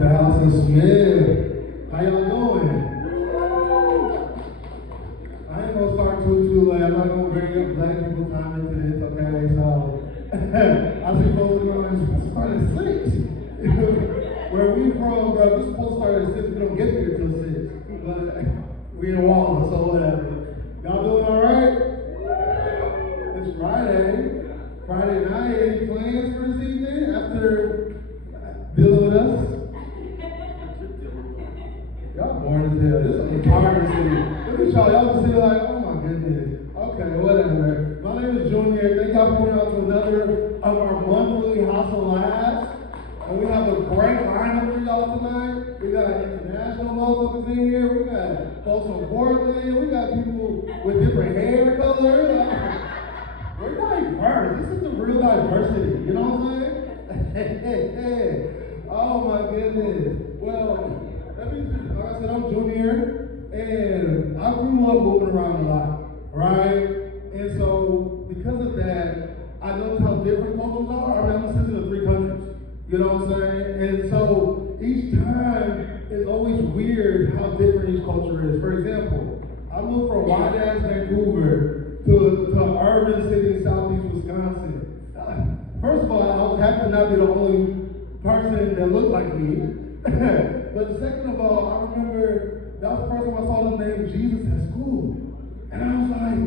the house of Smith. How y'all doing? I ain't gonna start too late. I'm not gonna bring up black people time into this, okay? So I think folks are gonna start at 6. Where we from, bro, we're supposed to start at 6. We don't get there till 6. But we in Walden, so whatever. Y'all doing all right? It's Friday. Friday night. Any plans for this evening after dealing with us? Y'all boring as hell. This is a retirement city. Look at y'all. Y'all just sitting like, oh my goodness. Okay, whatever. My name is Junior. Thank y'all for coming out to another of our monthly House of Laughs. And we have a great lineup for y'all tonight. We got international motherfuckers in here. We got folks from Portland. We got people with different hair colors. We're diverse. This is the real diversity. You know what I'm saying? Oh my goodness. Well, let me just, like I said, I'm Junior, and I grew up moving around a lot, right? And so, because of that, I noticed how different cultures are. I mean, I'm a citizen of 3 countries, you know what I'm saying? And so, each time, it's always weird how different each culture is. For example, I moved from wide-ass Vancouver to an urban city in southeast Wisconsin. First of all, I was happy to not be the only person that looked like me. But second of all, I remember that was the first time I saw the name Jesus at school. And I was like,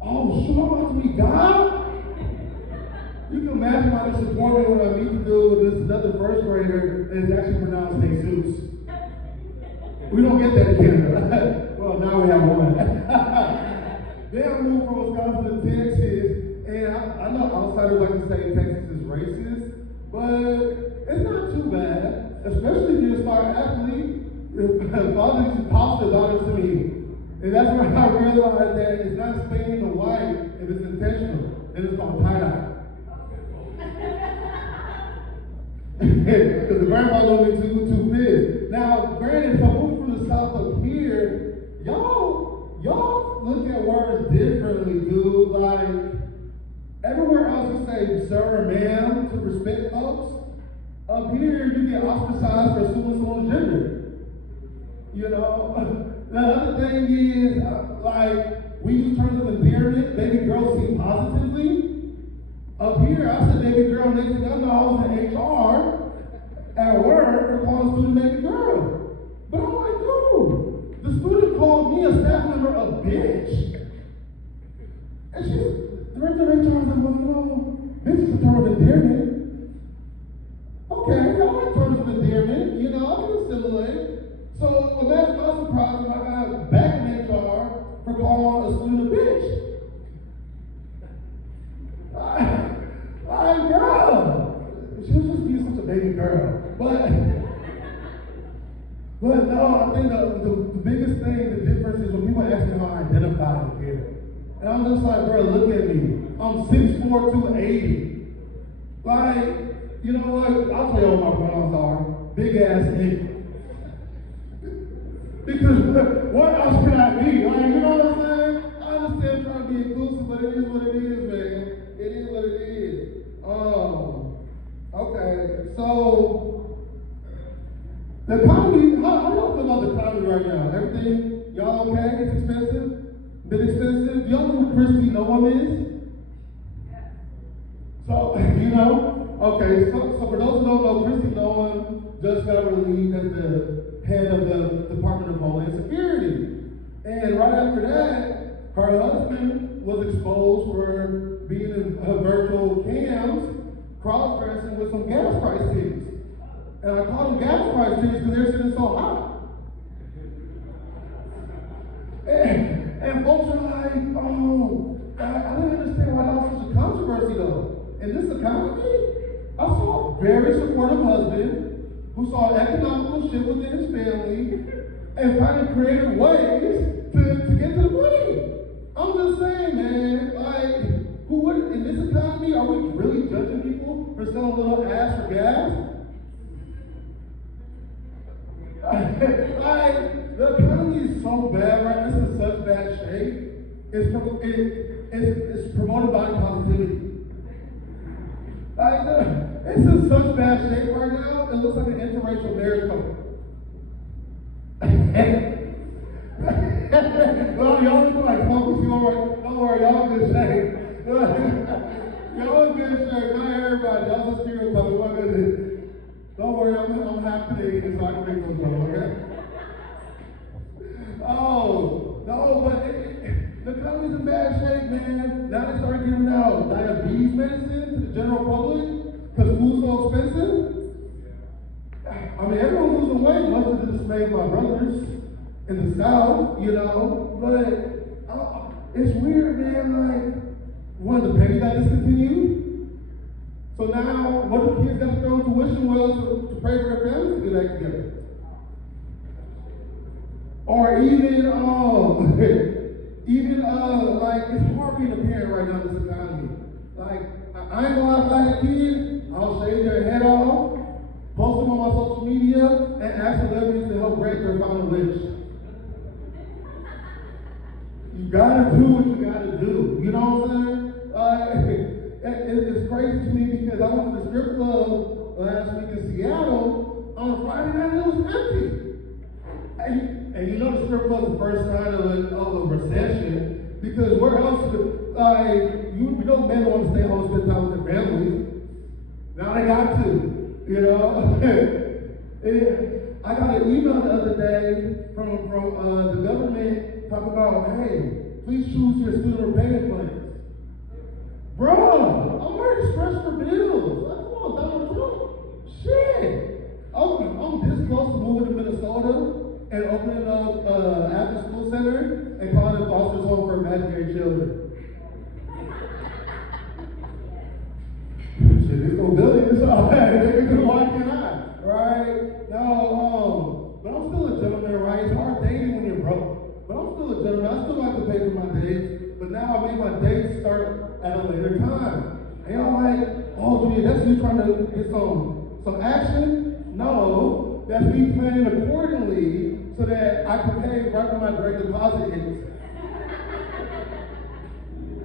oh, sure, I'm about to meet God? You can imagine my disappointment when I meet the dude, this another first grader, and it's actually pronounced Jesus. We don't get that in Canada. Well, now we have one. Then I moved from Wisconsin to Texas, and I know outsiders like to say Texas is racist, but it's not too bad. Especially if you're a star athlete, fathers used to toss their daughters to me. And that's where I realized that it's not staying the white if it's intentional. Then it's called tie-dye. Because the grandma don't get too big. Now, granted, if I move from the south up here, y'all look at words differently, dude. Like, everywhere else you say sir or ma'am to respect folks. Up here, you get ostracized for assuming someone's gender. You know? The other thing is, like, we use terms of endearment, baby girl seen positively. Up here, I said baby girl, next thing I know, I was in HR at work for calling a student baby girl. But I'm like, dude, the student called me, a staff member, a bitch. And she's, the director of HR was like, well, no, this is a term of endearment. Okay, I like terms of endearment, you know, I can assimilate. So imagine my surprise when I got back in HR for calling a student a bitch. Like, girl, she was just being such a baby girl. But no, I think the biggest thing, the difference is when people ask me how I identify with here. And I'm just like, bro, look at me. I'm 6'4", 280. Like, you know what? I'll tell you what my pronouns are. Big ass nigga. Because what else can I be? Like, you know what I'm saying? I understand trying to be inclusive, but it is what it is, man. It is what it is. Okay. So, the economy, how y'all feel about the economy right now? Everything, y'all okay? It's expensive? Bit expensive? Do y'all know who Christy Noam is? So, you know? Okay, so for those who don't know, Christy Noam just got relieved as the head of the Department of Homeland Security. And right after that, her husband was exposed for being in virtual cams, cross-dressing with some gas price tickets. And I call them gas price tickets because they're sitting so high. And folks are like, oh, I didn't understand why that was such a controversy though. In this economy, I saw a very supportive husband who saw economical shift within his family and finding creative ways to get to the money. I'm just saying, man, like, who would, in this economy, are we really judging people for selling a little ass for gas? Like, the economy is so bad right now, it's in such bad shape. It's promoted body positivity. Like, it's in such bad shape right now, it looks like an interracial marriage couple Well, y'all look like focus. Don't worry, y'all in good shape. Y'all in good shape. Not everybody. Y'all just stereotyping. My goodness. Don't worry, I'm half Canadian, so I can make those jokes, okay? Oh, no, but the economy's in bad shape, man. Now they started giving out diabetes medicine to the general public because food's so expensive. I mean, everyone's losing weight, much to the dismay of my brothers in the South, you know, but it's weird, man, like, one, the penny got discontinued, so now, what do kids have to throw tuition wells to pay for their families to get that together? Or even, like, it's hard being a parent right now in this economy. Like, I ain't gonna lie, if I had a kid, I'll shave their head off, post them on my social media, and ask celebrities to help break their final wish. You gotta do what you gotta do. You know what I'm saying? It's crazy to me because I went to the strip club last week in Seattle on Friday night and it was empty. And you know the strip club is the first sign of a recession because where else you know men want to stay home and spend time with their families. Now they got to, you know. I got an email the other day from the government talking about, hey, please choose your student repayment plans. Bro, I'm already stressed for bills. Like, come on, Donald Trump. Shit. I'm this close to moving to Minnesota and opening up after school center and calling it foster's home for imaginary children. Shit, it's no billion, it's all that. Why can't I? Right? No, but I'm still a gentleman, right? It's hard dating when you're broke. But I'm still a gentleman. I still have to pay for my dates. But now I make my dates start at a later time. And y'all like, oh, Julia, that's you trying to get some action? No, that's me planning accordingly so that I can pay right when my direct deposit hits.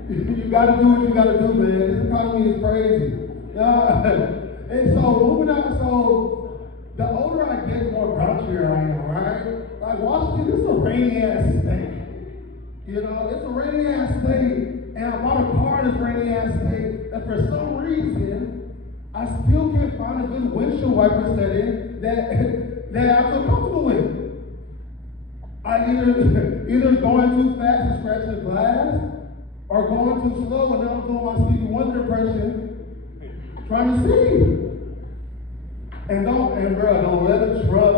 You gotta do what you gotta do, man. This economy is crazy. And so moving on, so the older I get, the more grouchier I am, right? Like Washington, this is a rainy ass state. You know, it's a rainy ass state, and I bought a car in this rainy ass state, and for some reason, I still can't find a good windshield wiper setting that I feel comfortable with. I either going too fast and scratching the glass, or going too slow and now I'm doing my Stevie Wonder impression, trying to see. And bro, don't let a truck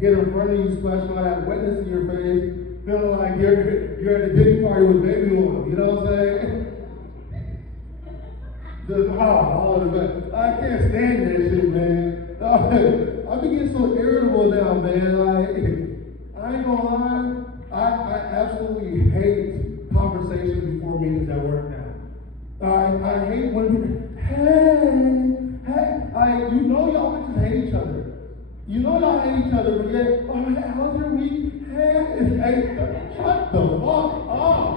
get in front of you, splashing all that wetness in your face, feeling like you're at a Diddy party with baby oil. You know what I'm saying? Just all of it. I can't stand that shit, man. I be getting so irritable now, man. Like, I ain't gonna lie, I absolutely hate conversations before meetings at work now. I hate when people, hey, you know y'all bitches hate each other. You know y'all hate each other, but yet, how's your week? Hey, shut the fuck up.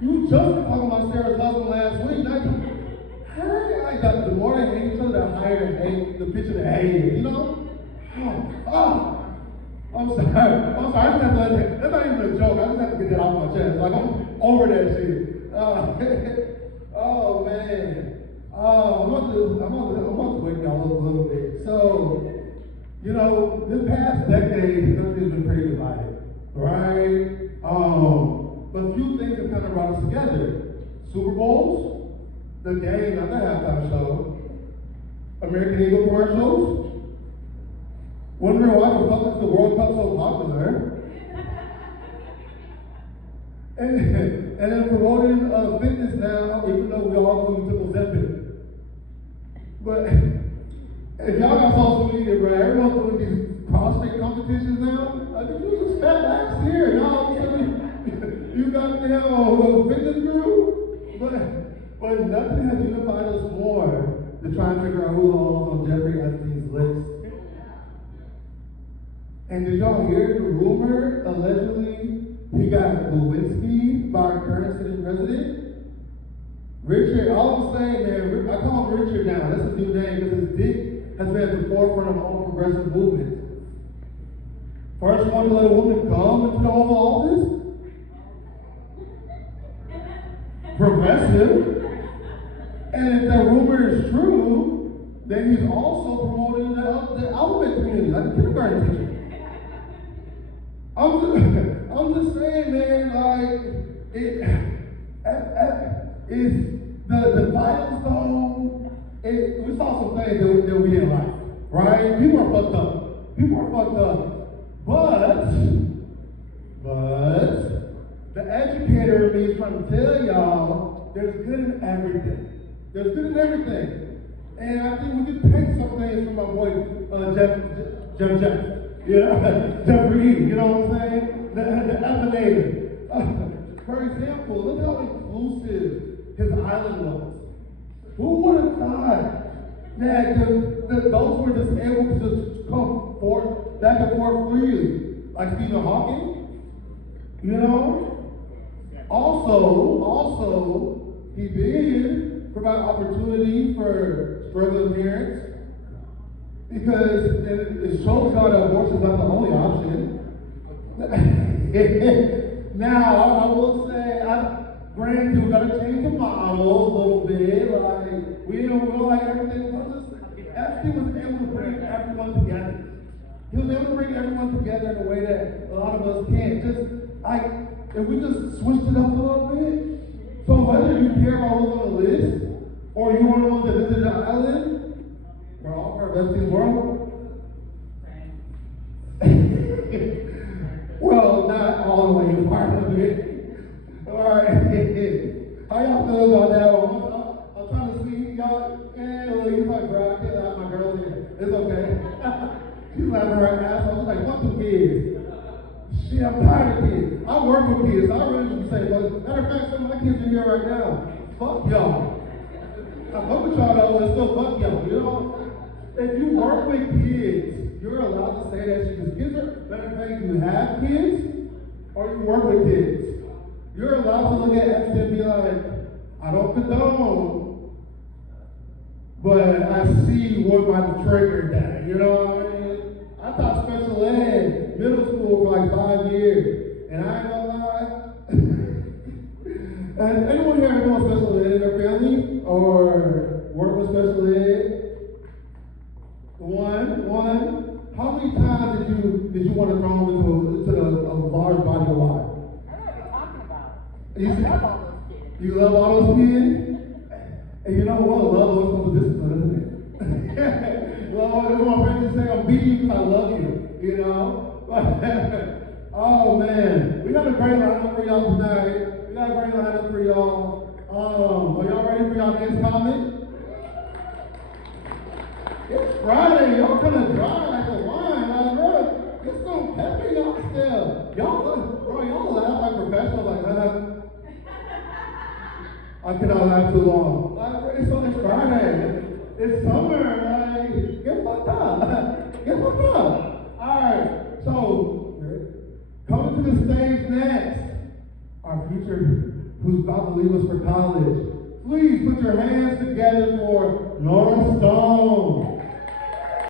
You just been talking about Sarah's husband last week. The more they hate each other, the higher they hate the picture they hate. You know? I'm sorry. I just have to let that. That's not even a joke. I just have to get that off my chest. Like, I'm over that shit. Oh man. I'm about to wake y'all up a little bit. So, you know, this past decade, the country's been pretty divided, right? But a few things have kind of brought us together. Super Bowls, the game, not the halftime show, American Eagle commercials, wondering why the fuck is the World Cup so popular, and then promoting fitness now, even though we all know we took Ozempic. But if y'all got social media, bro, everyone's doing these CrossFit competitions now. Did you just step back here? No, you got the fitness group? But nothing has unified us more to try and figure out who belongs on Jeffrey Epstein's list. And did y'all hear the rumor, allegedly, he got Lewinsky by our current sitting president? Richard, all I'm saying, man, I call him Richard now. That's his new name because his dick has been at the forefront of all progressive movements. First one to let a woman come into the Oval Office? Progressive. And if that rumor is true, then he's also promoting the alphabet community, like a kindergarten teacher. I'm just saying, man, like, it's the vital zone. We saw some things that we didn't like, right? People are fucked up. But the educator in me is trying to tell y'all there's good in everything. There's good in everything. And I think we can take some things from my boy Jeff. Yeah, Jeffrey, you know what I'm saying? The ethanator. For example, look how inclusive his island was. Who would have thought that those were just able to just come forth, back and forth freely? Like Stephen Hawking, you know? Also, he did provide opportunity for struggling parents, because it shows God that abortion is not the only option. Now, I will say, granted, we gotta change the model a little bit. Like, we don't like everything. Epstein was able to bring everyone together. He was able to bring everyone together in a way that a lot of us can't. Just like, if we just switched it up a little bit. So whether you care about who's on the list, or you want to know that this is the island, we're all part of Epstein's world. Well, not all the way part of it. Alright. How y'all feel about that one? I'm trying to see y'all. Well, you like, bro, I can't laugh my girl here. It's okay. She's laughing right now, so I was like, fuck them kids. Shit, I'm tired of kids. I work with kids. I really would say, but matter of fact, some of my kids are here right now. Fuck y'all. I fuck with y'all though, but still fuck y'all, you know? If you work with kids, you're allowed to say that shit, because kids are, matter of fact, you have kids, or you work with kids. You're allowed to look at Epstein and be like, I don't condone, but I see what might trigger that, you know what I mean? I taught special ed, middle school for like 5 years, and I ain't gonna lie. And anyone here ever know special ed in their family, or work with special ed? One. How many times did you want to throw them into a large body of water? You love all those kids? And you know what? Love always comes with discipline, isn't it? Love, my friends say, I'm beating you because I love you, you know? Oh man, we got a great lineup for y'all tonight. Are y'all ready for y'all next comment? It's Friday, y'all kind of dry like a wine. Like, bro, get some pepper y'all still. Y'all laugh like professionals, like, I cannot laugh too long. Like, it's Friday. It's summer. Like, get fucked up. Alright, so, coming to the stage next, our future, who's about to leave us for college. Please put your hands together for Nora Stone.